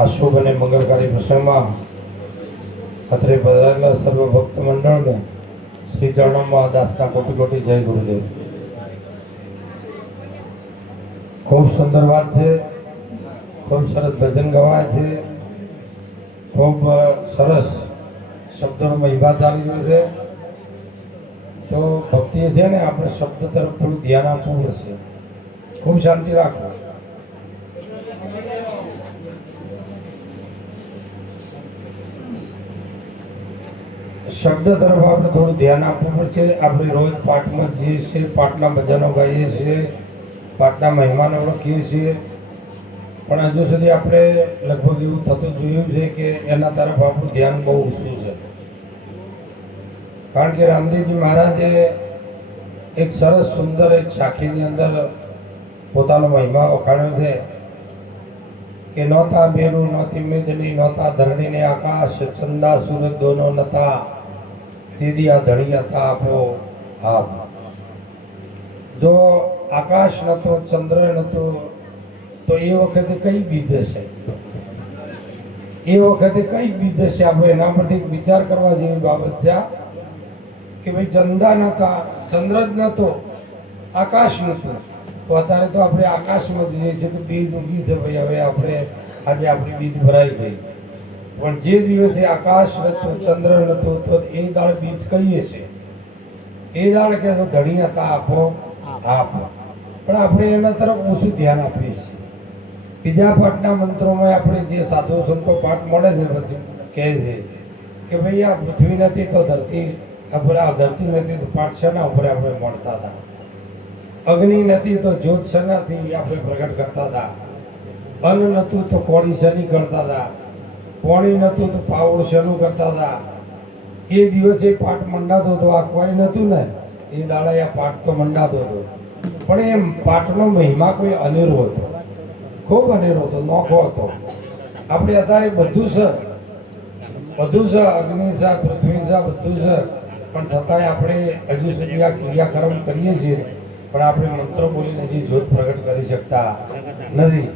આ શુભ અને મંગળકારી પ્રસંગમાં અત્રે પધારેલા સર્વ ભક્ત મંડળને શ્રી ચરણોમાં દાસના કોટી કોટી જય ગુરુદેવ. ખૂબ સુંદર વાત છે, ખૂબ સરસ ભજન ગવાય છે, ખૂબ સરસ શબ્દોનો મહિમા ચાલી રહ્યો છે. તો ભક્તિ છે ને આપણે શબ્દ તરફ થોડું ધ્યાન આપવું પડશે. ખૂબ શાંતિ રાખો. શબ્દ તરફ આપણે થોડું ધ્યાન આપવું પડશે. આપણે રોજ પાઠમાં જઈએ છીએ, પાઠના ભજનો ગાઈએ છીએ, પાઠના મહેમાનો ઓળખીએ છીએ, પણ હજુ સુધી આપણે લગભગ એવું થતું જોયું છે કે એના તરફ આપણું ધ્યાન બહુ ઓછું છે. કારણ કે રામદેવજી મહારાજે એક સરસ સુંદર એક સાખીની અંદર પોતાનો મહિમા વખાણ્યો છે કે નહોતા મેરુ નહોતી મેદની નહોતા ધરણી ને આકાશ ચંદા સૂરજ દોનો નતા દીદી આ ધણી હતા આપો આપ. જો આકાશ નતો ચંદ્ર નતો તો એ વખતે કઈ બીજ હશે? એ વખતે કઈ બીજ હશે? આપણે એના પરથી વિચાર કરવા જેવી બાબત છે કે ભાઈ ચંદા નતા, ચંદ્ર જ નતો, આકાશ નતું. તો અત્યારે તો આપણે આકાશમાં જઈએ છીએ તો બીજ ઉગી છે. ભાઈ હવે આપણે આજે આપણી બીજ ભરાઈ ગઈ. પણ જે દિવસે આકાશ નતું, ચંદ્ર નતું, તો એ દાળ બીજ કહીએ છે. એ દાળ કે છે ધણી હતા આપો આપ. પણ આપણે એના તરફ ઓછું ધ્યાન આપીએ છીએ. બીજા પાઠના મંત્રોમાં આપણે જે સાધુ સંતો પાઠ મળે છે પછી કહે છે કે ભાઈ આ પૃથ્વી નથી તો ધરતી, આ ધરતી નથી તો પાઠ શેના ઉપર આપણે મળતા હતા? અગ્નિ નથી તો જ્યોત શેનાથી આપણે પ્રગટ કરતા હતા? અન્ન નતું તો કોળી શેની કરતા હતા? પાણી નતું તો પાવડ શેનું કરતા હતા? એ દિવસે પાઠ મંડાતો હતો. આ કોઈ નતું ને એ દાડા આ પાઠ તો મંડાતો હતો. પણ એ પાઠનો મહિમા કોઈ અનેરો હતો, ખૂબ અનેરો હતો, નોખો હતો. આપણે અત્યારે બધું છે, બધું છે, અગ્નિ છે, પૃથ્વી છે, બધું છે, પણ છતાંય આપણે હજુ સુધી આ ક્રિયાકર્મ કરીએ છીએ પણ આપણે મંત્રો બોલીને હજી જ્યોત પ્રગટ કરી શકતા નથી.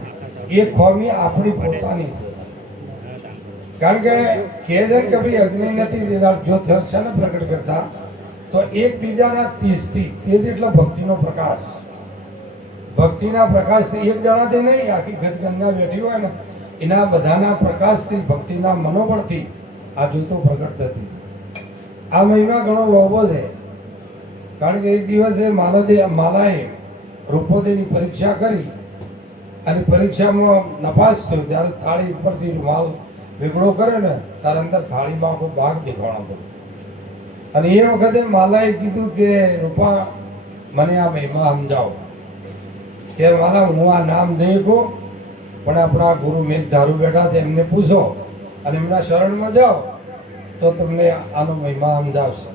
એ ખોમી આપણી પોતાની છે. કારણ કે કહે છે કે ભાઈ અગ્નિ નથી જ્યોત છે ને પ્રગટ કરતા, તો એકબીજાના 30 તે જેટલા ભક્તિનો પ્રકાશ, ભક્તિના પ્રકાશથી એક જણાથી નહીં, આખી ગંગા બેઠી હોય ને એના બધાના પ્રકાશથી, ભક્તિના મનોબળથી આ જ્યોતો પ્રગટ થતી. આ મહિમા ઘણો લોભો છે. કારણ કે એક દિવસે માલાએ રૂપોદેની પરીક્ષા કરી અને પરીક્ષામાં નપાસ થયો. ત્યારે થાળી ઉપરથી રૂમાલ વેગળો કરે ને ત્યારે અંદર થાળીમાં આખો ભાગ દેખાવાનો પડ્યો. અને એ વખતે માલાએ કીધું કે રૂપા મને આ મહિમા સમજાવો. કે માલા હું આ નામ જઈ ગયો પણ આપણા ગુરુ મેઘ ધારુ બેઠા છે એમને પૂછો અને એમના શરણમાં જાઓ તો તમને આનો મહિમા સમજાવશે.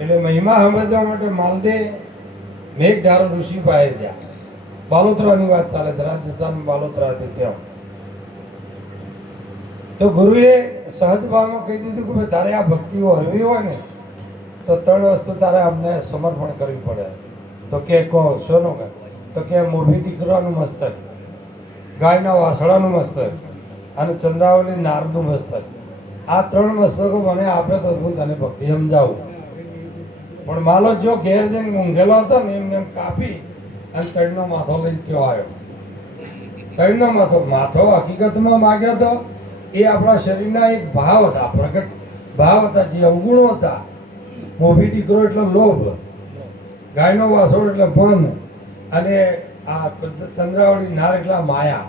એટલે મહિમા સમજવા માટે માલદે મેઘધારો ઋષિ પાસે ગયા. બાલોતરાની વાત ચાલે છે, રાજસ્થાનમાં બાલોતરા હતી ત્યાં. તો ગુરુએ સહજ ભાવમાં કહી દીધું કે તારે આ ભક્તિઓ હરવી હોય ને તો 3 વસ્તુ તારે અમને સમર્પણ કરવી પડે. તો કે કહો શોનું? તો કે મોભી દીકરાનું મસ્તક, ગાયના વાસળાનું મસ્તક અને ચંદ્રાવલી નારનું મસ્તક. આ 3 મસ્તકો મને આપે તો હું તને ભક્તિ સમજાવું. પણ માલો જો ઘેર જઈને ઊંઘેલો હતો ને એમને એમ કાપી અને 3નો માથો લઈને ત્યાં આવ્યો. 3નો માથો હકીકતમાં માગ્યો તો એ આપણા શરીરના એક ભાવ હતા, પ્રગટ ભાવ હતા, જે અવગુણો હતા. મોભી દીકરો એટલે લોભ, ગાયનો વાસોડ એટલે મન, અને આ ચંદ્રાવળી નાર એટલે માયા.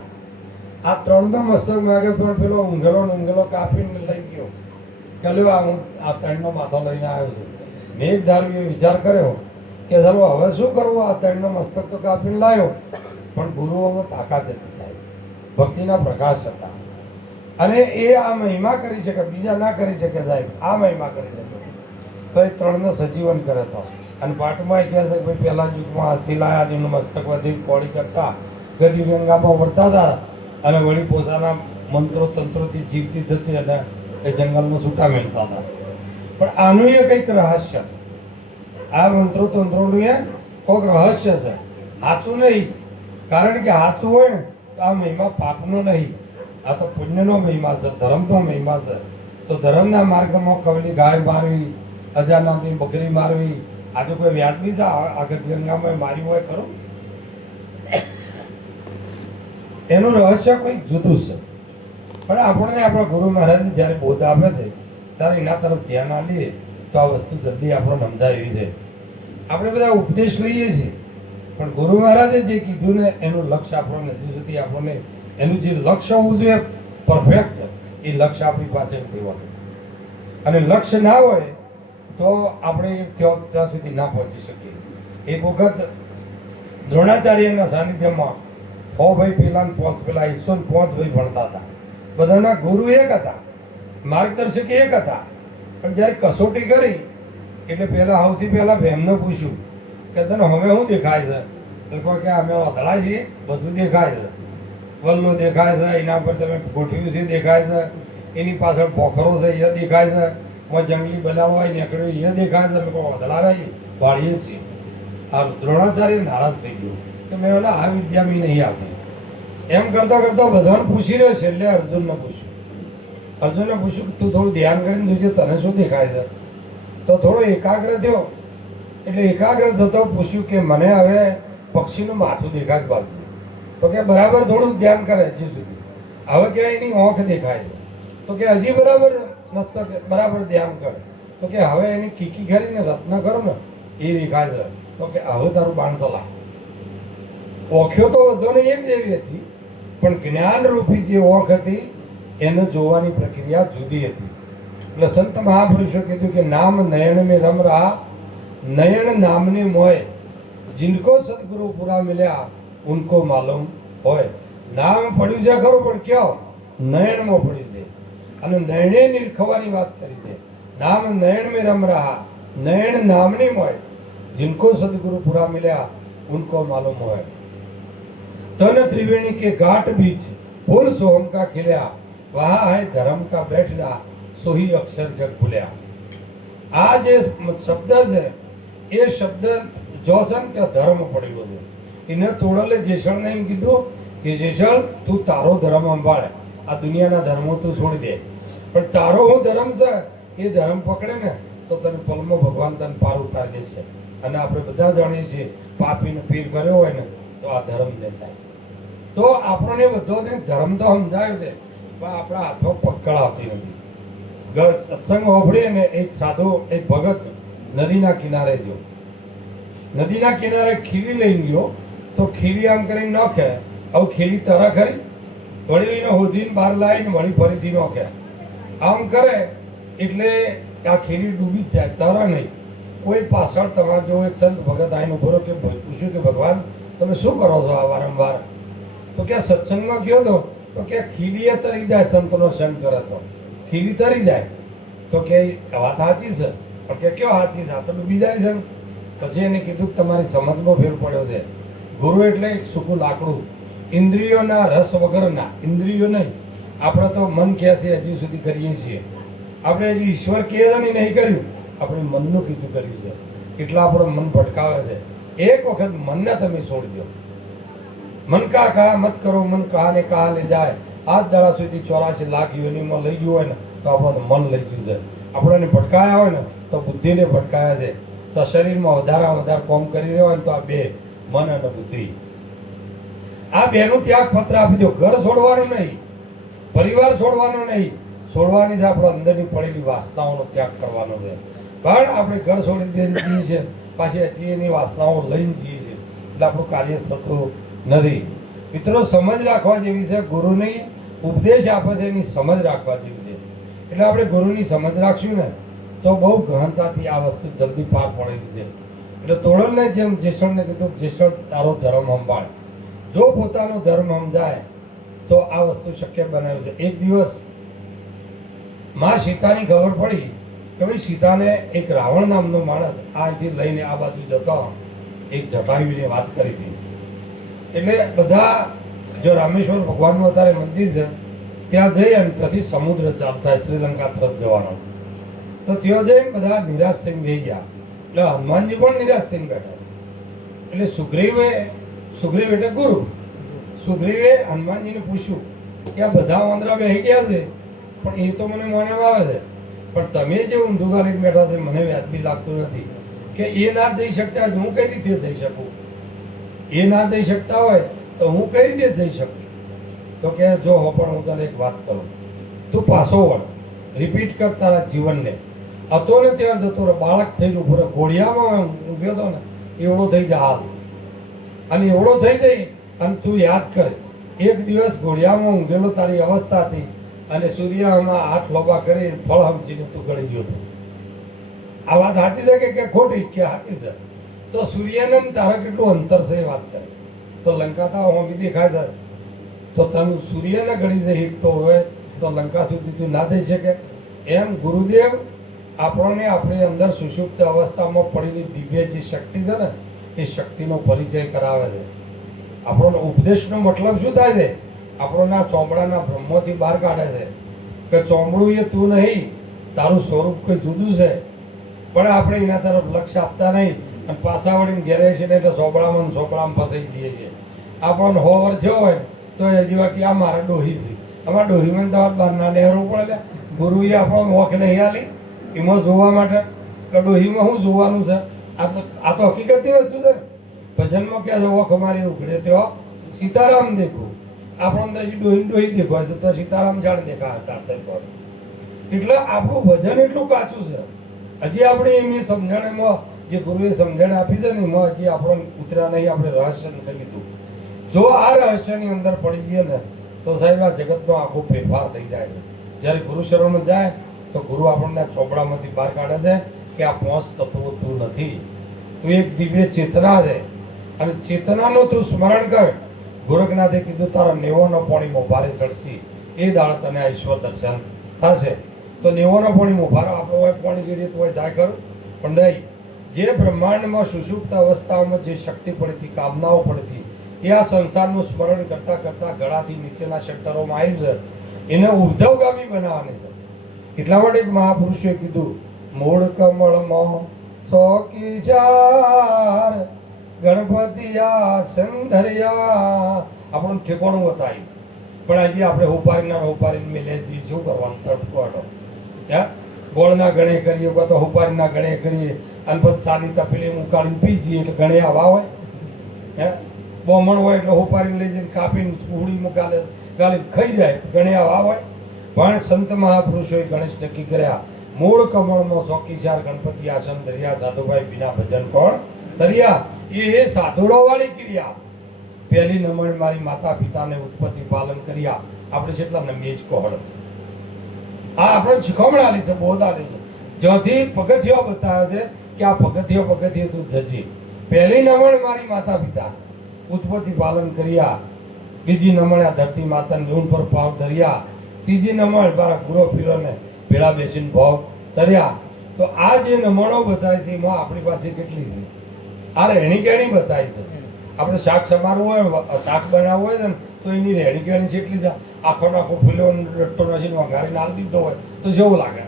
આ 3નો મસ્તક માગ્યો પણ પેલો ઊંઘેલો કાપીને લઈ ગયો કે લ્યો હું આ 3નો માથો લઈને આવ્યો છું. મેઘધારુએ વિચાર કર્યો કે ચાલો હવે શું કરવું? આ 3નો મસ્તક તો કાપીને લાવ્યો પણ ગુરુઓમાં તાકાત હતી સાહેબ, ભક્તિના પ્રકાશ હતા. અને એ આ મહિમા કરી શકે, બીજા ના કરી શકે સાહેબ, આ મહિમા કરી શકે. તો એ 3ને સજીવન કરે તો. અને પાઠમાં કહે છે કે ભાઈ પહેલા યુગમાં હાથી લાયા એનું મસ્તક વધી કોળી કરતા ગદી ગંગામાં વળતા હતા અને વળી પોતાના મંત્રો તંત્રોથી જીવતી થતી અને એ જંગલમાં છૂટા મેળતા હતા. પણ આનું એ કંઈક રહસ્ય છે. આ મંત્રો તંત્રોનું એ કોઈક રહસ્ય છે, સાચું નહીં. કારણ કે સાચું હોય ને તો આ મહિમા પાપનો નહીં, આ તો પુણ્યનો મહિમા છે, ધર્મનો મહિમા છે. તો ધર્મના માર્ગમાં કવળી ગાય મારવી, અજાનબની બકરી મારવી, આજે કોઈ વ્યાજબી છે? આગળ ગંગામાં મારી હોય ખરું? એનું રહસ્ય કંઈક જુદું છે. પણ આપણને આપણા ગુરુ મહારાજ જ્યારે બોધ આપે છે ત્યારે એના તરફ ધ્યાન આપીએ તો આ વસ્તુ જલ્દી આપણને સમજાય એવી છે. આપણે બધા ઉપદેશ લઈએ છીએ, પણ ગુરુ મહારાજે જે કીધું ને એનું લક્ષ્ય આપણને હજી સુધી આપણને એનું જે લક્ષ્ય હોવું જોઈએ પરફેક્ટ, એ લક્ષ્ય આપણી પાસે કોઈ વખત, અને લક્ષ્ય ના હોય તો આપણે ત્યાં સુધી ના પહોંચી શકીએ. એક વખત દ્રોણાચાર્યના સાનિધ્યમાં 100 ભાઈ પેલા 5 પેલા 105 ભાઈ ભણતા હતા. બધાના ગુરુ એક હતા, માર્ગદર્શક એક હતા. પણ જ્યારે કસોટી કરી એટલે પહેલા સૌથી પહેલા એમને પૂછ્યું કે તને હવે શું દેખાય છે? એટલે કે અમે વાદળા છીએ, બધું દેખાય છે, વલ્લો દેખાય છે, એના પર તમે ગોઠવ્યું છે દેખાય છે, એની પાછળ પોખરો છે એ દેખાય છે, જંગલી બલાવો હોય નીકળ્યું એ દેખાય છે. અમે વાદળા રહી વાળીએ છીએ. આ દ્રોણાચાર્ય નારાજ થઈ ગયો કે મેં ઓલા આ વિદ્યા મેં નહીં આપી. એમ કરતા કરતા બધાને પૂછી રહ્યો. છેલ્લે અર્જુનને પૂછ્યું કે તું થોડું ધ્યાન કરીને જોજે તને શું દેખાય છે. તો થોડો એકાગ્ર થયો. એટલે એકાગ્ર થતો પૂછ્યું કે મને હવે પક્ષીનું માથું દેખાય બાજુ. તો કે બરાબર થોડું ધ્યાન કરે હજી સુધી. હવે કે એની આંખ દેખાય છે. તો કે હજી બરાબર મસ્તક બરાબર ધ્યાન કરે. તો કે હવે એની કીકી કરીને રત્ન કરો ને એ દેખાય છે. તો કે હવે તારું બાણ ચલા. ઓખ્યો તો બધોને એક જેવી હતી, પણ જ્ઞાન રૂપી જે ઓખ હતી એને જોવાની પ્રક્રિયા જુદી હતી. એટલે સંત મહાપુરુષો કીધું કે નામ નયન મેં રમ રહા, નયન નામની મોય, जिनको સદગુરુ પૂરા મિલ્યા ઉनको માલુમ હોય. નામ પડ્યું છે ખરું, પણ કયો? નયનમાં પડ્યું છે. અને નયને નિરખવાની વાત કરી છે. નામ નયન મેં રમ રહા, નયન નામની મોય, जिनको सदगुरु पूरा मिला उनको मालूम है. तन त्रिवेणी के घाट बीच फूल सोहम का खिल्या, वहाँ है धर्म का बैठना, सोही अक्षर जग भूल्या. આ જે શબ્દ છે એ શબ્દ જો છે ને ત્યાં ધર્મ પડેલો છે. એને તોડલે જેસળને એમ કીધું કે જેસળ તું તારો ધર્મ સંભાળે, આ દુનિયાના ધર્મો તું છોડી દે, પણ તારો હું ધર્મ છે એ ધર્મ પકડે ને તો તને પલમાં ભગવાન તને પાર ઉતારી દેશે. અને આપણે બધા જાણીએ છીએ પાપીને પીર કર્યો હોય ને તો આ ધર્મ દેસાય. તો આપણને બધાને ધર્મ તો સમજાયો છે, પણ આપણા હાથમાં પકડ આવતી નથી. સત્સંગ હોભળીએ ને એક સાધુ એક ભગત નદીના કિનારે ગયો. નદીના કિનારે ખીલી લઈને ગયો. તો ખીલી આમ કરીને નોખે, હવે ખીલી તરા ખરી, વળી એને હોધીને બહાર લાવીને વળી ફરીથી નોખે. આમ કરે એટલે આ ખીલી ડૂબી જ જાય, તરા નહીં. કોઈ પાછળ તમારે જેવો એક સંત ભગત આવીને ઉભો કે પૂછ્યું કે ભગવાન તમે શું કરો છો આ વારંવાર? તો કે સત્સંગમાં ગયો તો કે ખીલીએ તરી જાય, સંતનો સંગ કરે તો ખીલી તરી જાય. તો કે વાત સાચી છે, પણ કે કયો સાચી છે? આ તો ડૂબી જાય છે. પછી એને કીધું કે તમારી સમજમાં ફેર પડ્યો છે. ગુરુ એટલે સૂકું લાકડું, ઇન્દ્રિયોના રસ વગરના. ઇન્દ્રિયો નહીં, આપણે તો મન કહે છે હજી સુધી કરીએ છીએ. આપણે હજી ઈશ્વર કહે છે ને નહીં કર્યું, આપણે મનનું કીધું કર્યું છે. એટલા આપણું મન ભટકાવે છે. એક વખત મનને તમે છોડી દો. મન કા કહા મત કરો, મન કહા ને કહા લે જાય. આજ દાડા સુધી 84 લાખ યોનિમાં લઈ ગયું હોય ને તો આપણને મન લઈ ગયું છે. આપણને ભટકાયા હોય ને તો બુદ્ધિને ભટકાયા છે. તો શરીરમાં વધારે કામ કરી રહ્યો હોય ને તો આ બે મન અને બુદ્ધિ, આ બેનું ત્યાગ પત્ર આપી દો. ઘર છોડવાનું નહીં, પરિવાર છોડવાનો નહીં, છોડવાની છે આપણે અંદરની પડેલી વાસનાઓનો ત્યાગ કરવાનો છે. પણ આપણે ઘર છોડી દઈને જઈએ છીએ, પાછી હજી એની વાસનાઓ લઈને જઈએ છીએ, એટલે આપણું કાર્ય થતું નથી. મિત્રો, સમજ રાખવા જેવી છે. ગુરુની ઉપદેશ આપે છે એની સમજ રાખવા જેવી છે. એટલે આપણે ગુરુની સમજ રાખશું ને તો બહુ ગહનતાથી આ વસ્તુ જલ્દી પાર પડેલી છે. એટલે તોડલને જેમ જેસળને કીધું જેસળ તારો ધર્મ સંભાળ. જો પોતાનો ધર્મ સમજાય તો આ વસ્તુ શક્ય બનાવ્યું છે. એક દિવસ માં સીતાની ખબર પડી કે ભાઈ સીતાને એક રાવણ નામનો માણસ આથી લઈને આ બાજુ જતો એક જટાયુને વાત કરી હતી. એટલે બધા જો રામેશ્વર ભગવાનનું અત્યારે મંદિર છે ત્યાં જઈ અને ત્યાંથી સમુદ્ર ચાલુ થાય શ્રીલંકા તરફ જવાનો. તો ત્યાં જઈને બધા નિરાશ થઈને બેસી ગયા. એટલે હનુમાનજી પણ નિરાશ થઈને બેઠા. એટલે સુગ્રીવ એટલે ગુરુ, સુગ્રીવે હનુમાનજીને પૂછ્યું કે આ બધા વાંદરા બેસી ગયા છે, પણ એ તો મને માનવામાં આવે છે, પણ તમે જે ઊંધું ગાલી બેઠા છે મને વ્યાજબી લાગતું નથી કે એ ના જઈ શકતા હું કઈ રીતે જઈ શકું? એ ના જઈ શકતા હોય તો હું કઈ રીતે જઈ શકું? તો કે જો હો, પણ હું તને એક વાત કરું, તું પાછો વળ, રિપીટ કર તારા જીવનને. હતો ને ત્યાં જતો રહે, બાળક થઈને ઉભો રહે, ઘોડિયામાં ઊભ્યો હતો ને એવડો થઈ જાય હાલ, અને એવડો થઈ જઈ અને તું યાદ કરે એક દિવસ ઘોડિયામાં ઊંઘેલો તારી અવસ્થા હતી અને સૂર્યમાં હાથ લોબા કરી ફળ સમજીને તું ગળી ગયો હતો. આ વાત સાચી છે કે ખોટી? કે સાચી છે. તો સૂર્યને તારા કેટલું અંતર છે એ વાત કરે. તો લંકા તો હોમી દેખાય છે, તો તને સૂર્યને ગળી જઈ તો હોય તો લંકા સુધી તું ના થઈ શકે? એમ ગુરુદેવ આપણને આપણી અંદર સુષુપ્ત અવસ્થામાં પડેલી દિવ્ય જે શક્તિ છે ને એ શક્તિનો પરિચય કરાવે છે. આપણો ઉપદેશનો મતલબ શું થાય છે? આપણોના ચોમડાના બ્રહ્મોથી બહાર કાઢે છે કે ચોમડું એ તું નહીં, તારું સ્વરૂપ કોઈ જુદું છે, પણ આપણે એના તરફ લક્ષ્ય આપતા નહીં અને પાછા વળીને ઘેરે છે ને એટલે ચોપડામાં ફસાઈ જઈએ છીએ. આપણને હોવર થયો હોય તો એ જેવા કે આ મારા ડોહી છે, અમારા ડોહીમાં તમારે બહાર ના નહેરવું પડે. ગુરુએ આપણો વોખ નહીં આલી એમાં જોવા માટે કે ડોહીમાં શું જોવાનું છે? આ તો હકીકતની વસ્તુ છે. ભજનમાં ક્યાં છે વોખ અમારી ઉઘડે ત્યાં સીતારામ દેખું, આપણો અંદર ડોહી દેખાય છે તો સીતારામ જાણ દેખાતા. એટલે આપણું ભજન એટલું કાચું છે, હજી આપણે એમની સમજણમાં જે ગુરુએ સમજણ આપી છે ને એમાં હજી આપણને ઉતર્યા નહીં, આપણે રહસ્ય નથી લીધું. જો આ રહસ્યની અંદર પડી ગઈએ ને તો સાહેબ આ જગતનો આખો ફેરફાર થઈ જાય છે. જ્યારે ગુરુ શરણમાં જાય તો ગુરુ આપણને ચોપડામાંથી બહાર કાઢે છે કે આ 5 તત્વો તું નથી, તું એક દિવ્ય ચેતના છે, અને ચેતનાનું તું સ્મરણ કર. ગોરખનાથે કીધું તારા નેવોનો પાણીમાં ભારે ચડશી એ દાળ તને આ ઈશ્વર દર્શન થશે. તો નેવોનો પાણીમાં ભારે આપણે હોય પાણી જોઈએ તો હોય જાય ખરું, પણ નહીં. જે બ્રહ્માંડમાં સુષુપ્ત અવસ્થામાં જે શક્તિ પડતી, કામનાઓ પડતી, એ આ સંસારનું સ્મરણ કરતા કરતા ગળાથી નીચેના ક્ષેત્રોમાં આવી છે, એને ઉર્ધવગામી બનાવવાની છે. એટલા માટે એક મહાપુરુષોએ કીધું મૂળ કમળમાં સોકીચાર ગણપતિ આસન ધર્યા. આપણું ઠેકોણું બતાવ્યું, પણ હજી આપણે હોપારીને મેલે શું કરવાનું? તડકો ગોળના ગણે કરીએ તો હોપારીના ગણે કરીએ અને પછી ચાલી તપેલી ઉકાળીને પી જઈએ એટલે ગણે આવા હોય. બોમણ હોય એટલે હોપારીને લઈ જઈને કાપીને ઉડીમાં ગાલીને ખાઈ જાય, ગણે આવા હોય. પણ સંત મહાપુરુષોએ ગણેશ નક્કી કર્યા મૂળ કમળમાં ચોકીચાર ગણપતિ આસન ધર્યા, સાધુભાઈ વિના ભજન કોણ ધર્યા. એ સાધુડો વાળી ક્રિયા. પહેલી નમણ મારી માતા પિતાને ઉત્પત્તિ પાલન કર્યા. આપણે જેટલા નમીએ જ કોહળ. આ આપણે શીખવણ આલી છે, બોધ આલી છે, જ્યાંથી પગથિયો બતાવે છે કે આ પગથિયો તું જજે. પહેલી નમણ મારી માતા પિતા ઉત્પત્તિ પાલન કર્યા, બીજી નમણ આ ધરતી માતાને લૂણ પર ભાવ ધર્યા, ત્રીજી નમણ મારા ગુરો પીરોને ભેળા બેસીને ભાવ ધર્યા. તો આ જે નમણો બતાવે છે એમાં આપણી પાસે કેટલી છે? આ રહેણી કેણી બતાવી છે. આપણે શાક સમારવું હોય, શાક બનાવવું હોય ને તો એની રહેણી કેણી જેટલી છે. આખો નાખો ફૂલો રટ્ટો નસીને વઘારીને આલી દીધો હોય તો કેવું લાગે?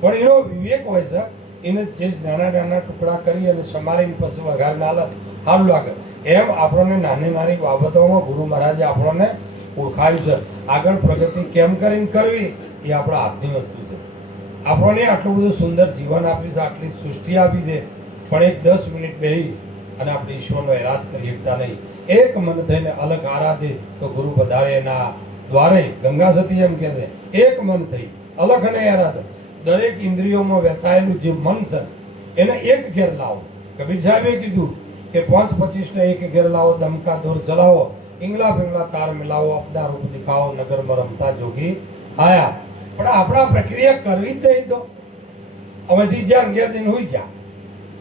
પણ એનો વિવેક હોય છે, એને જે નાના નાના ટુકડા કરી અને સમારીને પછી વઘારીને આલે સારું લાગે. એમ આપણને નાની નાની બાબતોમાં ગુરુ મહારાજે આપણને ઓળખાયું છે. આગળ પ્રગતિ કેમ કરીને કરવી એ આપણા હાથની વસ્તુ છે. આપણને આટલું બધું સુંદર જીવન આપ્યું છે, આટલી સૃષ્ટિ આપી છે, પણ એક 10 મિનિટ બેહી અને આપણે ઈશ્વરનો યાદ કરી શકતા નહીં. એક મન થઈને અલગ આરાધે તો ગુરુ પધારે એના દ્વારે. ગંગા સતી એમ કહે છે એક મન થઈ અલગ અને આરાધ. દરેક ઇન્દ્રિયોમાં વેચાયેલું જે મન છે એને એક ઘેર લાવો. કબીર સાહેબે કીધું કે 5-25 ને એક ઘેર લાવો, દમકા દોર ચલાવો, ઈંગલા ફિંગલા તાર મિલાવો, અપના રૂપ દિખાવો, નગરમાં રમતા જોગી આયા. પણ આપણા પ્રક્રિયા કરવી જ નહીં. તો હવેથી જ્યાં ઘેર જઈને હોઈ જા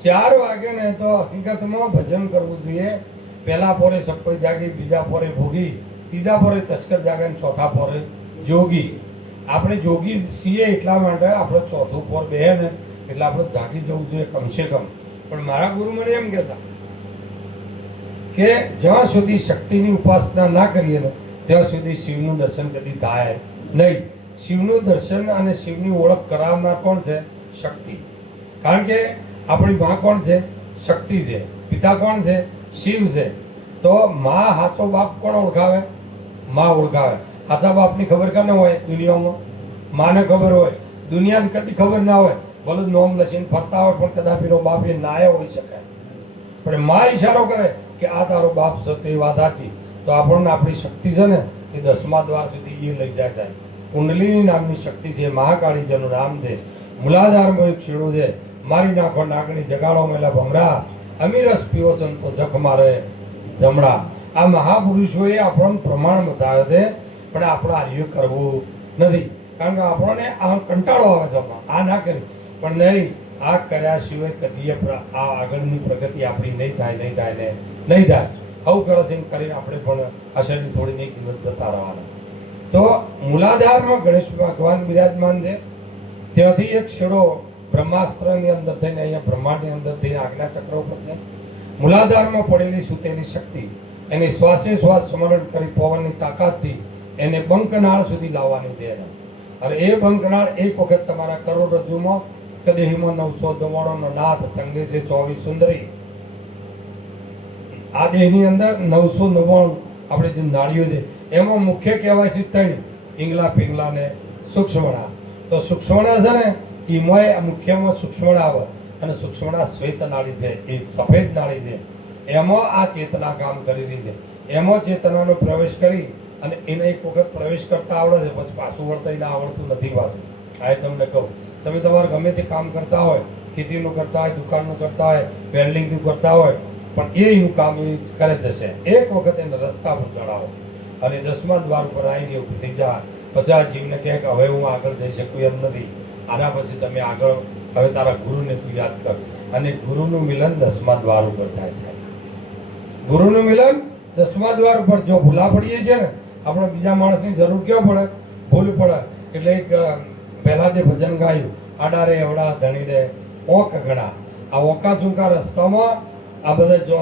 4 વાગે ને તો હકીકતમાં ભજન કરવું જોઈએ. પહેલા પોરે સપોઈ જાગી, બીજા પોરે ભોગી, ત્રીજા પોરે તસ્કર જાગે ને ચોથા પોરે જોગી. આપણે જોગી છીએ એટલા માટે આપણે ચોથું પોર બેહે ને એટલે આપણે જાગી જવું જોઈએ કમસે કમ. પણ મારા ગુરુ મને એમ કહેતા કે જ્યાં સુધી શક્તિની ઉપાસના ના કરીએ ને ત્યાં સુધી શિવનું દર્શન કદી થાય નહીં. શિવનું દર્શન અને શિવની ઓળખ કરાવનાર કોણ છે? શક્તિ. કારણ કે આપણી માં કોણ છે? શક્તિ છે. પિતા કોણ છે? શિવ છે. તો માં સાચો બાપ કોણ ઓળખાવે? માં ઓળખાવે. આછા બાપની ખબર કાને હોય દુનિયામાં? માને ખબર હોય. દુનિયાને કદી ખબર ના હોય, ભલે નોમ લસીને ફરતા હોય પણ કદાપી નો બાપ એ નાય હોઈ શકે, પણ માં ઈશારો કરે કે આ તારો બાપ છે તે વાત સાચી. તો આપણને આપણી શક્તિ છે ને એ 10મા દ્વાર સુધી એ લઈ જાય. કુંડલીની નામની શક્તિ છે, મહાકાળી જેનું નામ છે. મૂલાધારમાં એક શેડો છે, મારી નાખો નાગણી જગાડો મેલા ભમરા, અમીરસ પીવો સંતો જખ મારે જમણા. આ મહાપુરુષોએ આપણને પ્રમાણ બતાવ્યો છે, પણ આપણે આર્ય કરવું નથી. કારણ કે આપણને આ કંટાળો આવે છે, આ ના કરી પણ નહીં, આ કર્યા સિવાય કદી આ આગળની પ્રગતિ આપણી નહીં થાય ને નહીં થાય. આવું કરો છે કરીને આપણે પણ અસરની થોડી નહીં દિવસ જતા રહેવાના. તો મૂલાધારમાં ગણેશ ભગવાન બિરાજમાન છે. ત્યાંથી એક છેડો બ્રહ્માસ્ત્રની અંદર થઈને અહીંયા બ્રહ્માંડની અંદર થઈને આજ્ઞા ચક્ર ઉપર છે. મૂલાધારમાં પડેલી સૂતેલી શક્તિ એની શ્વાસે શ્વાસ સ્મરણ કરી પવનની તાકાતથી એને બંકનાળ સુધી લાવવાની છે. અને એ બંકનાળ એક વખત તમારા કરોડરજ્જુમાં કદેહીમાં 994નો નાથ સંગે છે 24 સુંદરી. આ દેહની અંદર 999 આપણે જે નાળીઓ છે એમાં મુખ્ય કહેવાય છે 3: પિંગલા, પિંગલા ને સૂક્ષ્મણા. તો સૂક્ષ્મણા છે ને એમાં મુખ્યમાં સૂક્ષ્મણા આવે, અને સૂક્ષ્મણા શ્વેત નાળી છે, એ સફેદ નાળી છે. એમાં આ ચેતના કામ કરી રહી છે. એમાં ચેતનાનો પ્રવેશ કરી અને એને એક વખત પ્રવેશ કરતા આવડે છે, પછી પાછું વળતા એને આવડતું નથી પાછું. આ તમને કહું, તમે તમારે ગમે તે કામ કરતા હોય, ખેતીનું કરતા હોય, દુકાનનું કરતા હોય, વેલ્ડિંગનું કરતા હોય, પણ એનું કામ એ કરે જશે. એક વખત એને રસ્તા પર ચડાવો અને 10મા દ્વાર પર આવીને ઉભી થઈ જાય. પછી આ જીવને કહે કે હવે હું આગળ જઈ શકું એમ નથી. આના પછી તમે આગળ હવે તારા ગુરુને તું યાદ કર. અને ગુરુનું મિલન 10મા દ્વાર ઉપર થાય છે. ગુરુનું મિલન 10મા દ્વાર ઉપર. જો ભૂલા પડીએ છીએ ને, આપણે બીજા માણસની જરૂર ક્યાં પડે? ભૂલ પડે. એટલે એક પહેલા જે ભજન ગાયું, આડારે એવડા ધણીને ઓક ઘણા. આ ઓકા ચૂકા રસ્તામાં આ બધા જો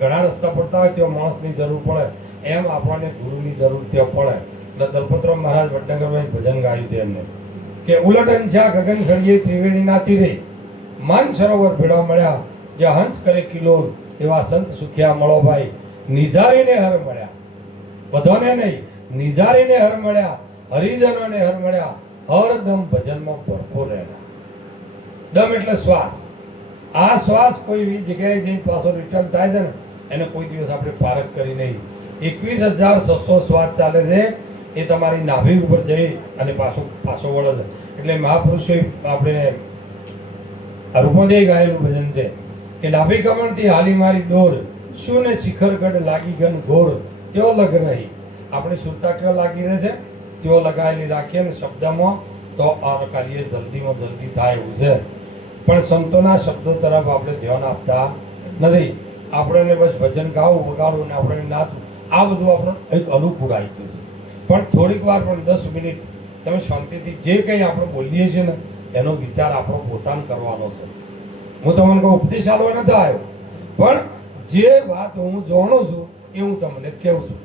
ઘણા રસ્તા પડતા હોય ત્યાં માણસની જરૂર પડે, એમ આપણને ગુરુની જરૂર ત્યાં પડે. એટલે દલપતરામ મહારાજ વડનગરમાં ભજન ગાયું છે એમને કે ઉલટન છે ગગન સળીએ ત્રિવેણીના તીરે, માન સરોવર ભેળા મળ્યા, જે હંસ કરે કિલોલ, એવા સંત સુખ્યા મળો ભાઈ. નિધારીને હર મળ્યા, બધાને નહીં, નિધારીને હર મળ્યા, હરિજનોને હર મળ્યા, હરદમ ભજનમાં ભરપૂર રહેલા. દમ એટલે શ્વાસ. આ શ્વાસ કોઈ એવી જગ્યાએ જઈને પાછો રિટર્ન થાય છે ને, એને કોઈ દિવસ આપણે પારખ કરી નહીં. 21,600 શ્વાસ ચાલે છે, એ તમારી નાભી ઉપર જઈ અને પાછો વળે છે. એટલે મહાપુરુષોએ આપણે રૂપોદય ગાયેલું ભજન છે કે નાભી કમળથી હાલી મારી ડોર, શું ને શિખરગઢ લાગી ગન ઘોર, તેઓ લગ રહી. આપણે સુરતા કેવો લાગી રહે છે, તેઓ લગાવેલી રાખીએ ને શબ્દમાં તો આ કાર્ય જલ્દીમાં જલ્દી થાય એવું છે. પણ સંતોના શબ્દો તરફ આપણે ધ્યાન આપતા નથી. આપણને બસ ભજન ગાવું, વગાડવું ને આપણે નાચવું, આ બધું આપણને એક અનુકૂળ આવી ગયું છે. પણ થોડીક વાર પણ 10 મિનિટ તમે શાંતિથી જે કંઈ આપણે બોલીએ છીએ ને એનો વિચાર આપણો પોતાનો કરવાનો છે. હું તમને કોઈ ઉપદેશ આપવા નથી આવ્યો, પણ જે વાત હું જાણું છું એ હું તમને કહું છું.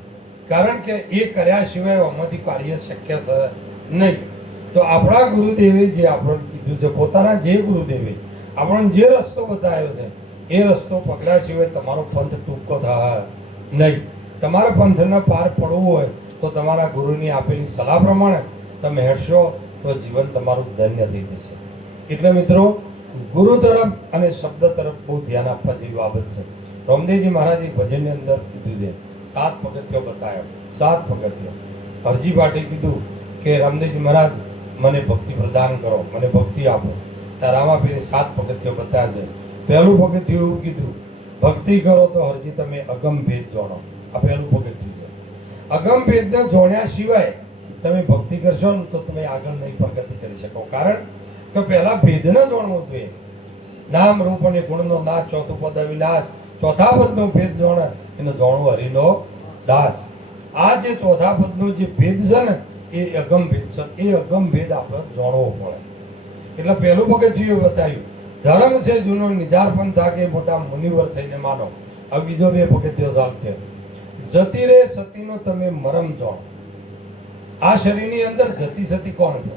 કારણ કે એ કર્યા સિવાય આમાંથી કાર્ય શક્ય છે નહીં. તો આપણા ગુરુદેવે જે આપણને કીધું છે, પોતાના જે ગુરુદેવે આપણને જે રસ્તો બતાવ્યો છે એ રસ્તો પકડ્યા સિવાય તમારો પંથ ટૂંકો થાય નહીં. તમારા પંથને પાર પડવું હોય તો તમારા ગુરુની આપેલી સલાહ પ્રમાણે તમે હેડશો તો જીવન તમારું ધન્ય થઈ જશે. એટલે મિત્રો, ગુરુ તરફ અને શબ્દ તરફ બહુ ધ્યાન આપવા જેવી બાબત છે. રામદેવજી મહારાજે ભજનની અંદર કીધું છે, 7 પગથિયો બતાવ્યા. 7 પગથિયો. હરજી ભાટે કીધું કે રામદેવજી મહારાજ મને ભક્તિ પ્રદાન કરો, મને ભક્તિ આપો. ત્યાં રામાપીરે 7 પગથિયો બતાવ્યા છે. પહેલું પગથિયું એવું કીધું, ભક્તિ કરો તો હરજી તમે અગમ ભેદ જાણો. આ પહેલું પગથિયું છે. અગમ ભેદને જાણ્યા સિવાય તમે ભક્તિ કરશો ને તો તમે આગળ નહીં પ્રગતિ કરી શકો. કારણ કે પહેલા ભેદને જાણવું જોઈએ. નામ રૂપ અને ગુણનો નાશ, ચોથું પદ અવિનાશ, ચોથા પદનો ભેદ જાણે એને જાણવું હરિનો દાસ. આ જે ચોથા પદનો જે ભેદ છે ને એ અગમ ભેદ છે. એ અગમ ભેદ આપણે જાણવો પડે. એટલે પહેલું પગથિયું બતાવ્યું, ધર્મ છે જૂનો નિધાર પણ થાકે, મોટા મુનિવર થઈને માનો. હવે બીજો 2 પગથિયો ચાલશે. જતી રે સતીનો તમે મરમ જાણો. આ શરીરની અંદર જતી સતી કોણ છે?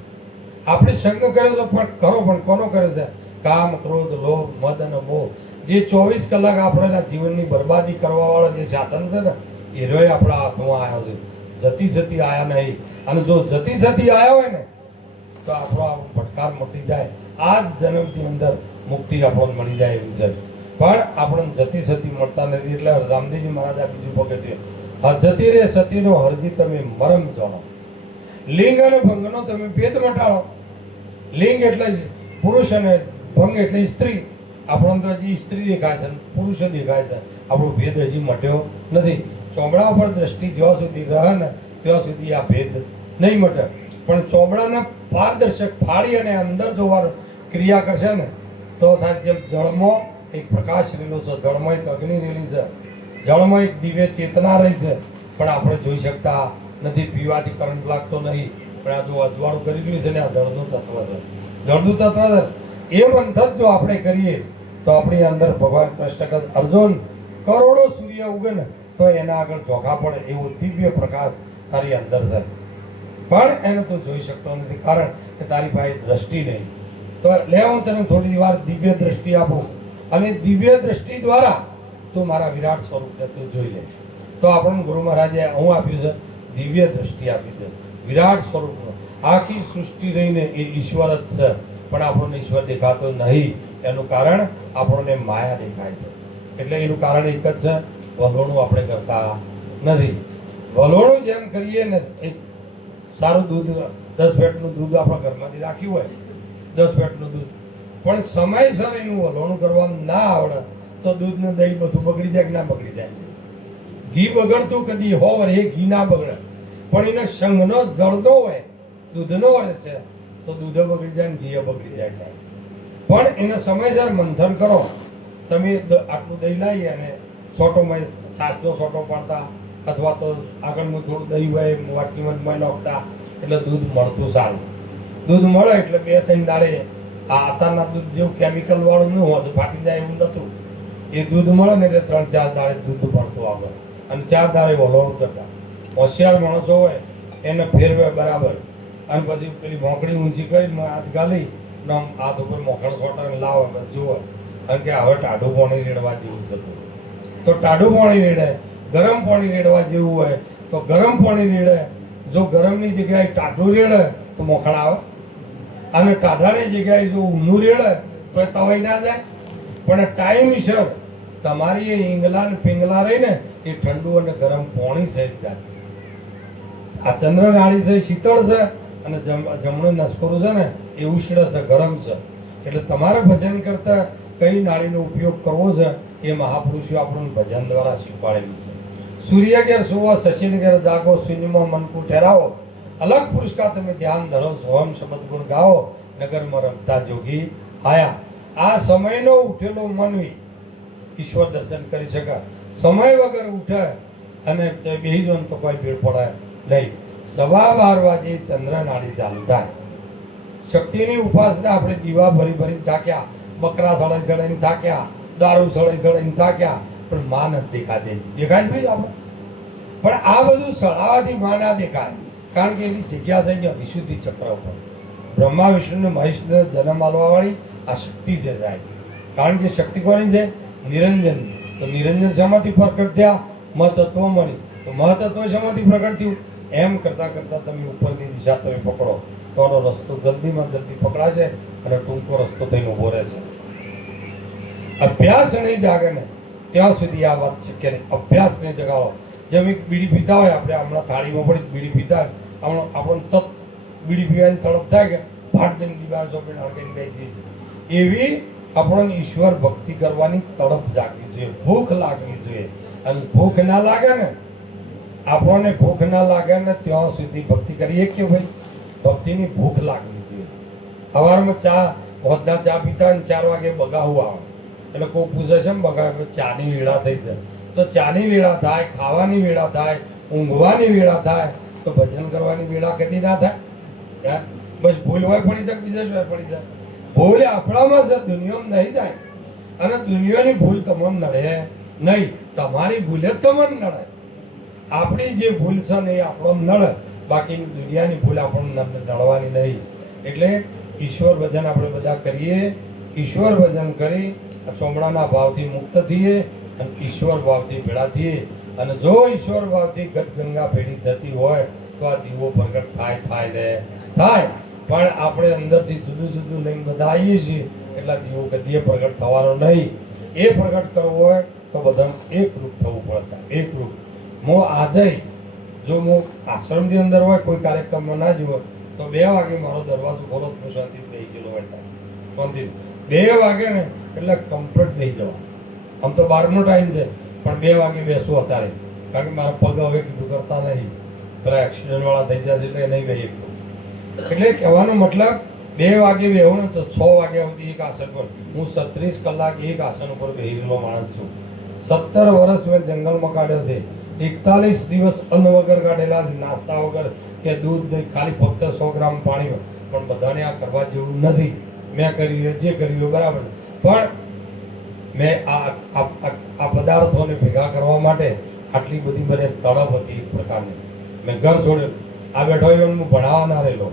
આપણે સંગ કર્યો છે, પણ કરો પણ કોનો કર્યો છે? કામ, ક્રોધ, લોભ, મદ અને મોહ. જે 24 કલાક આપણા જીવનની બરબાદી કરવા વાળો જે સાધન છે ને એ રોય આપણા હાથમાં આવ્યો છે. જતી જતી આયા નહીં. અને જો જતી જતી આયા હોય ને તો આપણો ભટકાર મટી જાય. આ જ જન્મની અંદર મુક્તિ આપણને મળી જાય એવી છે. પણ આપણને જતી સતી મળતા નથી. એટલે રામદેવજી મહારાજ આ બીજું પગથિયું, જતી રે સતીનો હરજી તમે મરમ જાણો. લિંગ અને ભંગનો તમે ભેદ મટાડો. લિંગ એટલે પુરુષ અને ભંગ એટલે સ્ત્રી. આપણને તો હજી સ્ત્રી દેખાય છે, પુરુષો દેખાય છે. આપણો ભેદ હજી મટ્યો નથી. ચોમડા ઉપર દ્રષ્ટિ જ્યાં સુધી રહે ને ત્યાં સુધી આ ભેદ નહીં મટે. પણ ચોમડાને પારદર્શક ફાડી અને અંદર જો ક્રિયા કરશે ને તો સાહેબ જેમ જળમાં એક પ્રકાશ રેલો છે, જળમાં એક અગ્નિ રેલી છે, જળમાં એક દિવ્ય ચેતના રહી છે, પણ આપણે જોઈ શકતા નથી. પીવાથી કરંટ લાગતો નહીં. પણ આ જો અજવાળું કરી રહ્યું છે ને, આ જળનું તત્વ છે. જળનું તત્વ છે. એ મંથન જો આપણે કરીએ તો આપણી અંદર ભગવાન કૃષ્ણ કહે, અર્જુન કરોડો સૂર્ય ઉગે ને તો એના આગળ ચોખા પડે એવો દિવ્ય પ્રકાશ તારી અંદર છે. પણ એને તું જોઈ શકતો નથી, કારણ કે તારી પાસે દ્રષ્ટિ નહીં. તો લે હું તને થોડી વાર દિવ્ય દ્રષ્ટિ આપું, અને દિવ્ય દ્રષ્ટિ દ્વારા તું મારા વિરાટ સ્વરૂપને તું જોઈ લે. તો આપણને ગુરુ મહારાજે હું આપ્યું છે, દિવ્ય દ્રષ્ટિ આપી છે વિરાટ સ્વરૂપનો. આખી સૃષ્ટિ રહીને એ ઈશ્વર જ છે, પણ આપણને ઈશ્વર દેખાતો નહીં. એનું કારણ આપણને માયા દેખાય છે. એટલે એનું કારણ એક જ છે, વલોણું આપણે કરતા નથી. વલોણું જેમ કરીએ ને, એક સારું દૂધ 10 પેટનું દૂધ આપણા ઘરમાંથી રાખ્યું હોય, 10 પેટનું દૂધ, પણ સમયસર એનું વલોણું કરવાનું ના આવડે તો દૂધ ને દહીં બધું બગડી જાય કે ના બગડી જાય? ઘી બગડતું કદી હોવર એ ઘી ના બગડે, પણ એને સંઘનો જળદો હોય, દૂધનો હોય છે તો દૂધ બગડી જાય ને ઘી બગડી જાય. પણ એને સમયસર મંથન કરો. તમે આટલું દહીં લાવી અને સોટોમાં છાશનો સોટો પાડતા, અથવા તો આગળનું થોડું દહીં હોય વાટકીમાં નાખતા, એટલે દૂધ મળતું સારું. દૂધ મળે એટલે 2-3 દાડે આ આતાના દૂધ જેવું કેમિકલ વાળું ન હોતું, ફાટી જાય એવું નતું. એ દૂધ મળે ને એટલે 3-4 દાડે દૂધ મળતું આવે, અને 4 દાડે વલોણું કરતા. હોશિયાર માણસો હોય એને ફેરવે બરાબર, અને પછી પેલી મોકળી ઊંચી કરી હાથ ગાલી હાથ ઉપર મોખણ સોટાને લાવે જુઓ, કારણ કે હવે ટાઢું પાણી રેડવા જેવું છે. તો ટાઢું પાણી રેડે, ગરમ પાણી રેડવા જેવું હોય તો ગરમ પાણી રેડે. જો ગરમની જગ્યાએ ટાઢું રેડે તો મોખણ આવે, અને ટાઢાની જગ્યાએ જો ઊનું રેડે તો તવાઈ ના જાય. પણ ટાઈમસર તમારી એ ઈંગલા ને પિંગલા રહીને એ ઠંડુ અને ગરમ પાણી સહિત જાય. આ ચંદ્ર નાળી છે શીતળ છે, અને જમણું નસકોરું છે ને એ ઉષ્ણ છે, ગરમ છે. એટલે તમારે ભજન કરતા કઈ નાળીનો ઉપયોગ કરવો છે એ મહાપુરુષો આપણને ભજન દ્વારા શીખવાડેલું છે. સૂર્ય ઘેર સુવો, સચિન ઘેર જાગો, શૂન્યમાં મનકું ઠેરાવો, અલગ પુરુષ કા તમે ધ્યાન ધરો, સોહમ શબ્દ ગુણ ગાઓ, નગરમાં રમતા જોગી આયા. આ સમયનો ઉઠેલો મનવી ઈશ્વર દર્શન કરી શકે. સમય વગર ઉઠે અને બેહી જો તો કોઈ ભીડ પડે નહીં. 12:15 વાગે ચંદ્ર નાડી ચાલુ થાય. શક્તિની ઉપાસના આપણે દીવા ભરી ભરી થાક્યા, બકરા સળાઈ સળાઈને થાક્યા, દારૂ સળાઈ સળાઈને થાક્યા, પણ માં નથી દેખાતી. દેખાય ભાઈ આપણે? પણ આ બધું સળાવાથી માં ના દેખાય, કારણ કે એની જગ્યા છે અહીંયા વિશુદ્ધિ ચક્ર ઉપર. બ્રહ્મા વિષ્ણુ મહેશને જન્મ આપવા વાળી આ શક્તિ છે સાહેબ. કારણ કે શક્તિ કોની છે? નિરંજન. તો નિરંજન શેમાંથી પ્રકટ થયા? મહતત્વ મળી. તો મહતત્વ શેમાંથી પ્રકટ થયું? એમ કરતા કરતા તમે ઉપરની દિશા તમે પકડો તો આનો રસ્તો જલ્દીમાં જલ્દી પકડાશે અને ટૂંકો રસ્તો થઈને ઉભો રહેશે. અભ્યાસ નહીં જાગે ને ત્યાં સુધી આ વાત શક્ય નહીં. અભ્યાસને જગાવો. જેમ એક બીડી પીતા હોય, આપણે હમણાં થાળીમાં પડી બીડી પીતા હોય, આપણને તત બીડી પીવાની તડપ થાય કે ભાટ દઈને દીવા ચોપડીને હળગાઈને બેસી છે. એવી આપણને ઈશ્વર ભક્તિ કરવાની તડપ જાગવી જોઈએ, ભૂખ લાગવી જોઈએ. અને ભૂખ ના લાગે ને, આપણને ભૂખ ના લાગે ને ત્યાં સુધી ભક્તિ કરીએ કે ભાઈ? ભક્તિની ભૂખ લાગવી જોઈએ. સવારમાં હોદના ચા પીતા ને 4 વાગે બગાવું આવે, એટલે કોઈ પૂછે છે ને બગાવે, ચાની વેળા થઈ જાય. તો ચાની વેળા થાય, ખાવાની વેળા થાય, ઊંઘવાની વેળા થાય, તો ભજન કરવાની વેળા કદી ના થાય? બસ ભૂલ હોય પડી જાય, બીજા શું પડી જાય? ભૂલ આપણામાં છે, દુનિયામાં નહીં જાય. અને દુનિયાની ભૂલ તમને નડે નહીં, તમારી ભૂલે જ તમને નડે. આપણી જે ભૂલ છે ને એ આપણો નડે, બાકી દુનિયાની ભૂલ આપણને નડવાની નહીં. એટલે ઈશ્વર ભજન આપણે બધા કરીએ. ઈશ્વર ભજન કરી ચોમડાના ભાવથી મુક્ત થઈએ અને ઈશ્વર ભાવથી ભેળા થઈએ અને જો ઈશ્વર ભાવથી ગંગા ભેડી થતી હોય તો આ દીવો પ્રગટ થાય. પણ આપણે અંદરથી જુદું જુદું લઈને બધા આવીએ છીએ એટલે દીવો કદીએ પ્રગટ થવાનો નહીં. એ પ્રગટ કરવો હોય તો બધાને એકરૂપ થવું પડશે. એકરૂપ હું આજે જો હું આશ્રમની અંદર હોય કોઈ કાર્યક્રમમાં ના જુઓ તો 2 વાગે મારો દરવાજો ખોલો તો શાંતિ બેસી ગયેલો હોય સાહેબ. શાંતિ 2 વાગે ને એટલે કમ્પ્લીટ બેસી જવા. આમ તો 12નો ટાઈમ છે પણ 2 વાગે બેસવું અત્યારે, કારણ કે મારા પગ હવે કીધું કરતા નહીં, પેલા એક્સિડન્ટ વાળા થઈ જશે એટલે નહીં બેસી શકતો. એટલે કહેવાનો મતલબ 2 વાગે બેહું ને તો 6 વાગ્યા સુધી એક આસન પર હું 36 કલાક એક આસન ઉપર બેસેલો માણસ છું. 17 વર્ષ મેં જંગલમાં કાઢ્યો છે. 41 દિવસ અન્ન વગર કાઢેલા છે, નાસ્તા વગર કે દૂધ નહીં, ખાલી ફક્ત 100 ગ્રામ પાણી. પણ બધાને આ કરવા જેવું નથી. મેં કર્યું જે કર્યું બરાબર, પણ મેં આ પદાર્થોને ભેગા કરવા માટે આટલી બધી મને તડપ હતી એક પ્રકારની. મેં ઘર છોડ્યું. આ બેઠો હું ભણાવવા ના રહેલો,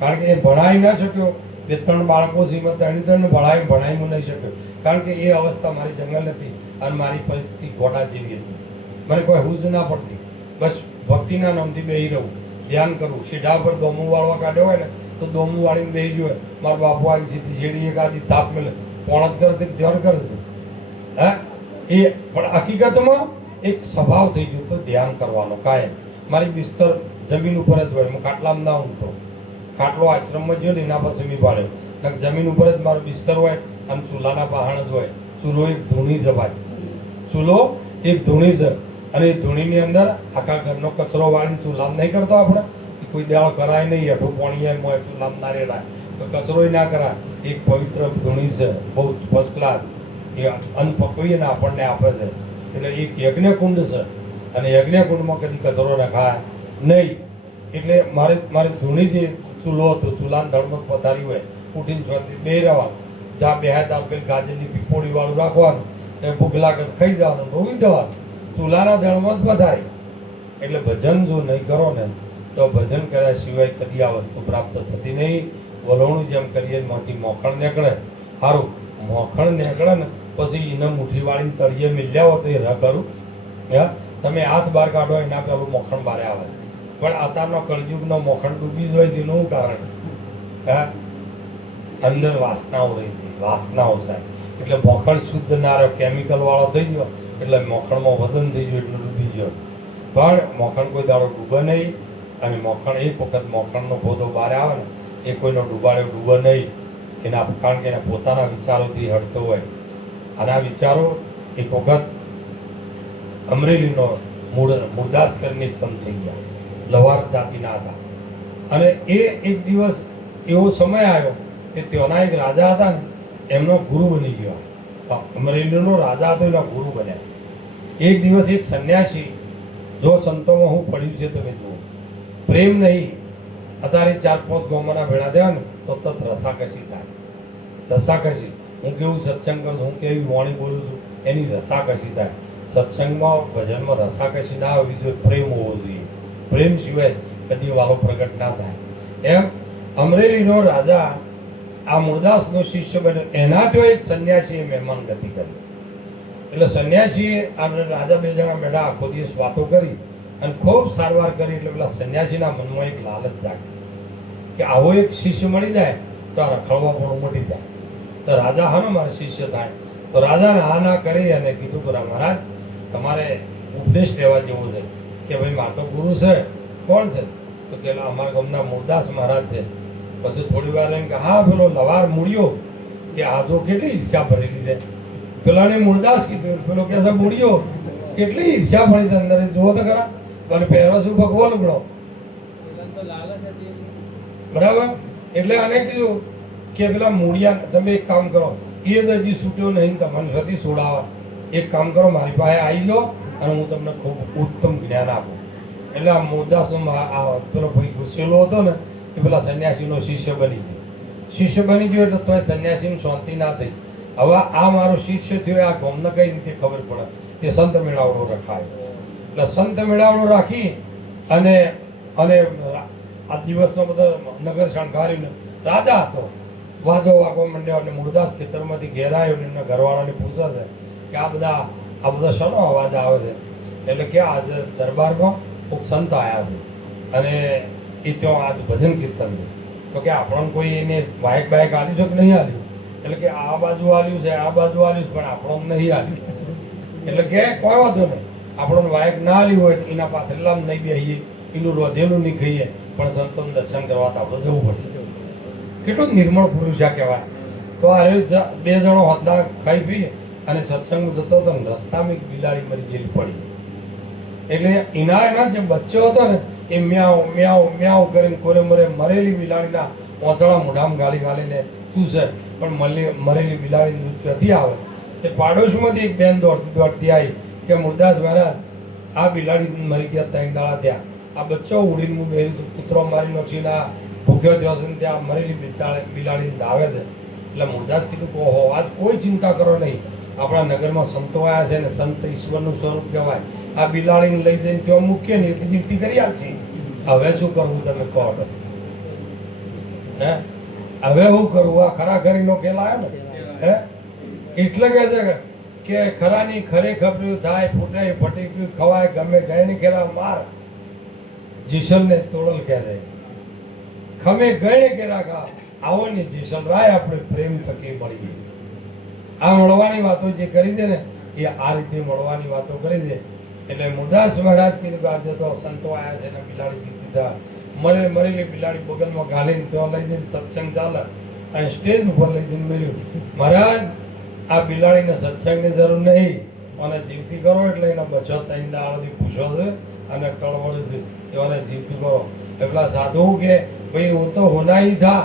કારણ કે એ ભણાવી ના શક્યો. 2-3 બાળકો છે એમાં 3 ભણાવી હું નહીં શક્યો, કારણ કે એ અવસ્થા મારી જંગલ હતી અને મારી પરિસ્થિતિ ગોડા જેવી હતી. મને કોઈ હુજ ના પડતી. બસ ભક્તિના નામથી બેસી રહું, ધ્યાન કરવું. સીધા પર દોમું વાળવા કાઢ્યો હોય ને તો દોમું વાળીને બેસી જોઈએ. મારા બાપુ આવી સીધી શેડી એક આધી થાપ મેલે પોણત કરે છે, ધ્યાન કરે છે. હા, એ પણ હકીકતમાં એક સ્વભાવ થઈ ગયો તો ધ્યાન કરવાનો કાયમ. મારી બિસ્તર જમીન ઉપર જ હોય, હું ખાટલામાં ના ઊંઘતો. ખાટલો આશ્રમમાં ગયો ને એના પાસે મેં પાડ્યો, જમીન ઉપર જ મારો બિસ્તર હોય અને ચૂલાના પહાણ જ હોય. ચૂલો એક ધૂણી જ ભાઈ, ચૂલો એક ધૂણી છે અને એ ધૂણીની અંદર આખા ઘરનો કચરો વાળીને ચૂલામાં નહીં કરતો આપણે. કોઈ દાળ કરાય નહીં, હેઠું પાણી એમ હોય, ચૂલામાં ના રેડાય તો કચરો ના કરાય. એક પવિત્ર ધૂણી છે, બહુ ફર્સ્ટ ક્લાસ. એ અન્ન પકવીએ ને આપણને આપે છે. એટલે એક યજ્ઞકુંડ છે અને યજ્ઞકુંડમાં કદી કચરો રખાય નહીં. એટલે મારી ધૂણીથી ચૂલો હતો, ચૂલાને ધડમત પથારી હોય, ઉઠીને શાંતિ બે રહેવાનું. જ્યાં બેહાય ત્યાં પેલી ગાજરની પીપોળી વાળું રાખવાનું, એ ભૂખ લાગે ખાઈ જવાનું, રોવી દેવાનું. ચૂલાના ધડમાં જ પથારી. એટલે ભજન જો નહીં કરો ને તો ભજન કર્યા સિવાય કદી આ વસ્તુ પ્રાપ્ત થતી નહીં. વલોણું જેમ કરીએ એમાંથી મોખણ નીકળે. સારું મોખણ નીકળે ને પછી એને મુઠ્ઠી વાળીને તળિયે મિલ્યા હો તો એ ન કરું. હા, તમે હાથ બહાર કાઢો એના પેલું મોખણ બહાર આવે. પણ અત્યારનો કળયુગનો મોખણ ડૂબી જ હોય છે. એનું કારણ હા, અંદર વાસનાઓ રહી હતી, વાસનાઓ સાહેબ. એટલે મોખણ શુદ્ધ ના રહ્યો, કેમિકલ વાળો થઈ ગયો એટલે મોખણમાં વજન થઈ ગયો એટલે ડૂબી ગયો. પણ મોખણ કોઈ દાડો ડૂબે નહીં. અને મોખણ એક વખત મોખણનો ભોદો બહાર આવે ને એ કોઈનો ડૂબાડ્યો ડૂબે નહીં. એના કારણ કે એના પોતાના વિચારોથી હટતો હોય. અને આ વિચારો એક વખત અમરેલીનો મુરદાસ કરીને એક સંત થઈ ગયા, લવાર જાતિના હતા. અને એ એક દિવસ એવો સમય આવ્યો કે ત્યાંના એક રાજા હતા ને એમનો ગુરુ બની ગયો. અમરેલીનો રાજા હતો એના ગુરુ બન્યા. એક દિવસ એક સંન્યાસી, જો સંતોમાં હું પડ્યું છે તમે જુઓ, પ્રેમ નહીં. અત્યારે 4-5 ગોમાના ભેળા દેવા ને તો તત રસાકસી થાય. રસાકસી, હું કેવું સત્સંગ કરું છું, હું કેવી વાણી બોલું છું, એની રસાકસી થાય. સત્સંગમાં ભજનમાં રસાકસી ના હોવી જોઈએ, પ્રેમ હોવો જોઈએ. પ્રેમ સિવાય કદી વાલો પ્રગટ ના થાય. એમ અમરેલીનો રાજા આ મુરદાસનો શિષ્ય બન્યો. એનાથી એક સંન્યાસીએ મહેમાન ગતિ કરી. એટલે સંન્યાસીએ આ રાજા 2 જણા બેઠા આખો દિવસ વાતો કરી અને ખૂબ સારવાર કરી. એટલે પેલા સંન્યાસીના મનમાં એક લાલચ જાગી કે આવો એક શિષ્ય મળી જાય તો આ રખડવા પણ મટી જાય. તો રાજા હા ને મારે શિષ્ય થાય. તો રાજાને હા ના કરી અને કીધું કે મહારાજ તમારે ઉપદેશ લેવા જેવો છે કે ભાઈ મારો ગુરુ છે. કોણ છે? તો કે અમારા ગામના મુરદાસ મહારાજ છે. પછી થોડી વાર એમ કે હા પેલો લવાર મૂળ્યો કે આ તો કેટલી ઈર્ષ્યા ભરેલી છે. પેલાને મુરદાસ કીધું, પેલો કે છે મૂળ્યો કેટલી ઈર્ષ્યા ભરી છે અંદર, જુઓ તો ખરા. અને પહેરો શું ભગવો લુગડો, બરાબર. એટલે આને કીધું કે પેલા મૂળિયા તમે એક કામ કરો, એ જ હજી છૂટ્યો નહીં તમને સતી છોડાવા. એક કામ કરો મારી પાસે આવી જાઓ અને હું તમને ખૂબ ઉત્તમ જ્ઞાન આપું. એટલે આ મુરદાસનો પેલો ભાઈ ઘૂસેલો હતો ને એ પેલા સંન્યાસીનો શિષ્ય બની ગયો. શિષ્ય બની ગયો એટલે તોય સંન્યાસીની શાંતિ ના થઈ. હવે આ મારો શિષ્ય થયો, આ ગામને કઈ રીતે ખબર પડે કે સંત મેળાવડો રખાય. એટલે સંત મેળાવડો રાખી અને આ દિવસનો બધો નગર શણગારીને રાજા હતો. વાજો વાગવા માંડ્યો અને મુરદાસ ખેતરમાંથી ઘેર આવ્યો ને એમના ઘરવાળાને પૂછે છે કે આ બધા શાનો અવાજ આવે છે? એટલે કે આજ દરબારમાં કોઈક સંત આવ્યા છે અને એ ત્યાં આજ ભજન કીર્તન છે. તો કે આપણને કોઈ એને બાઇક આલ્યું છે કે નહીં આલ્યું? એટલે કે આ બાજુ આલ્યું છે, આ બાજુ આલ્યું છે, પણ આપણને નહીં આલ્યું. એટલે કે કોઈ વાંધો નહીં, આપણને બાઇક ના આલ્યું હોય તો એના પાછળલા નહીં બેસીએ, એનું રોધેલું નહીં ખાઈએ, પણ સંતોનું દર્શન કરવા તો આપણે જવું પડશે. કેટલું નિર્મળ પુરુષ આ કહેવાય. તો આ બે જણો હતા ખાઈ પી અને સત્સંગ જતો હતો ને રસ્તામાં એક બિલાડી મરી ગયેલી પડી. એટલે એના જે બચ્ચો હતો ને એ મ્યાઉ મ્યાઉ મ્યાઉ કરીને કોરે મરે મરેલી બિલાડીના ઓંચળા મોઢામાં ગાળીને શું છે, પણ મરેલી બિલાડી દૂધ ક્યાંથી આવે? તે પાડોશમાંથી એક બેન દોડતી આવી કે મુરદાસ મહારાજ, આ બિલાડી મરી ગયા 3 દાડા થયા, આ બચ્ચો ઉડીને હું બે કૂતરો મારી નોખીને આ ભૂખ્યો થયો છે ને ત્યાં મરેલી બિલાડી ધાવે છે. એટલે મુરદાસ કીધું કે ઓહો, આજ કોઈ ચિંતા કરો નહીં, આપણા નગરમાં સંતો આવ્યા છે ને સંત ઈશ્વરનું સ્વરૂપ કહેવાય. આ બિલાડીને લઈ જઈને ત્યાં મૂકીએ ને એ જીવતી કરી આપશે. હવે શું કરવું તમે કહો? હે હવે શું કરવું? આ ખરાખરીનો ખેલ આવ્યો ને. હે એટલે કે છે કે ખરાની ખરે ખબર્યું થાય, ફૂટે ફટીક્યું ખવાય, ગમે ગયની ખેલા માર, જીસલને તોડલ કહે છે. ખમે ગયને કે રાખા આવો ને જીસલ રાય આપણે પ્રેમ થકી મળીએ. આ મળવાની વાતો જે કરી દે ને એ આ રીતે મળવાની વાતો કરી દે. એટલે મુરદાસ મહારાજ કીધું કે આજે તો સંતો આવ્યા છે ને બિલાડી જીતી થયા, મરેલી બિલાડી બગલમાં ઘાલીને ત્યાં લઈ જઈને સત્સંગ ચાલે અને સ્ટેજ ઉપર લઈ જઈને મળ્યું. મહારાજ, આ બિલાડીને સત્સંગની જરૂર નહીં અને જીવતી કરો એટલે એના બચ્ચો 3 દાડાથી પૂછો છે અને ટળવળ છે, એવાને જીવતી કરો. એટલા સાધુ કે ભાઈ वो तो होना ही था,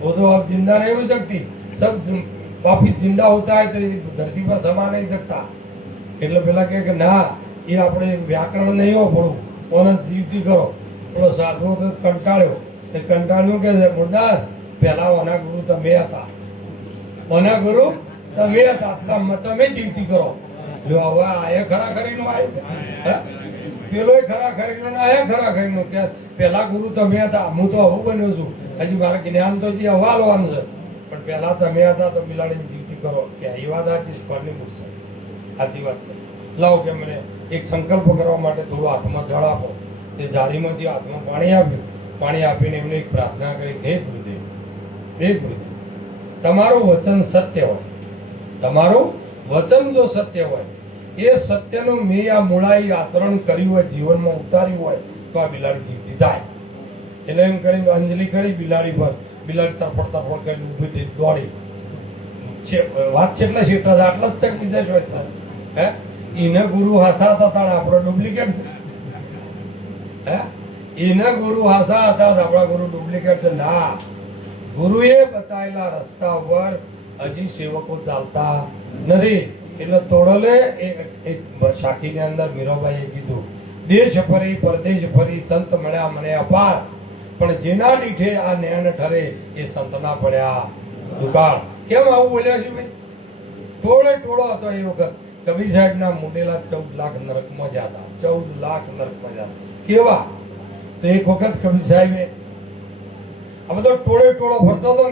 वो तो अब जिंदा नहीं हो सकती, सब वापिस जिंदा होता है तो धरती पर समा नहीं सकता. એટલે પેલા કે ના, એ આપણે વ્યાકરણ નહીં હો પડવું, ઓને જીવતી કરો. પેલો સાધુ તો કંટાળ્યો કે છે મુરદાસ, પહેલા ઓના ગુરુ તમે હતા, ઓના ગુરુ તમે હતા, તમે જીવતી કરો. જો હવે આયે ખરાખરીનો આવ્યો, પેલો ખરાખરીનો આયે ખરાખરીનો કે પહેલા ગુરુ તમે હતા, હું તો હવે બન્યો છું, હજી મારા જ્ઞાન તો જે હવાલવાનું છે, પણ પહેલા તમે હતા તો બિલાડીને જીવતી કરો. કે એ વાત સાચી, સ્પર્ણી મૂકશે, સાચી વાત છે. લાવો કે મને એક સંકલ્પ કરવા માટે થોડું હાથમાં જળ આપો. તે જારીમાંથી હાથમાં પાણી આપ્યું, પાણી આપીને એમને એક પ્રાર્થના કરી, હે ગુરુદેવ, હે ગુરુદેવ, તમારું વચન સત્ય હોય, તમારું વચન જો સત્ય હોય, એ સત્યનું મેં આ મૂળાઈ આચરણ કર્યું હોય, જીવનમાં ઉતાર્યું હોય તો આ બિલાડી જીવતી થાય. એટલે એમ કરીને અંજલિ કરી બિલાડી પર. બિલાડી તરફડ કરીને ઊભી થઈ દોડી. વાત છે એટલે શેઠા આટલા જ છે, બીજા શું છે? હે એને ગુરુ હાસા હતા તાણ આપણો ડુપ્લિકેટ છે? હે એને ગુરુ હાસા હતા આપણા ગુરુ ડુપ્લિકેટ છે? ના, ગુરુએ બતાવેલા રસ્તા ઉપર હજી સેવકો ચાલતા નથી. એટલે તોડલે એક સાખીની અંદર મીરાબાઈએ કીધું, દેશ ફરી પરદેશ ફરી સંત મળ્યા મને અપાર, પણ જેના દીઠે આ નેણ ઠરે એ સંતના પડ્યા દુકાળ. કેમ આવું બોલ્યા છે ભાઈ? ટોળો હતો એ વખત. કબીર સાહેબના મુંડેલા 14 લાખ નરકમાં જતા, 14 લાખ નરકમાં જતા. કેવા? તો એક વખત કબીર સાહેબે આ બધો ટોળો ફરતો હતો ને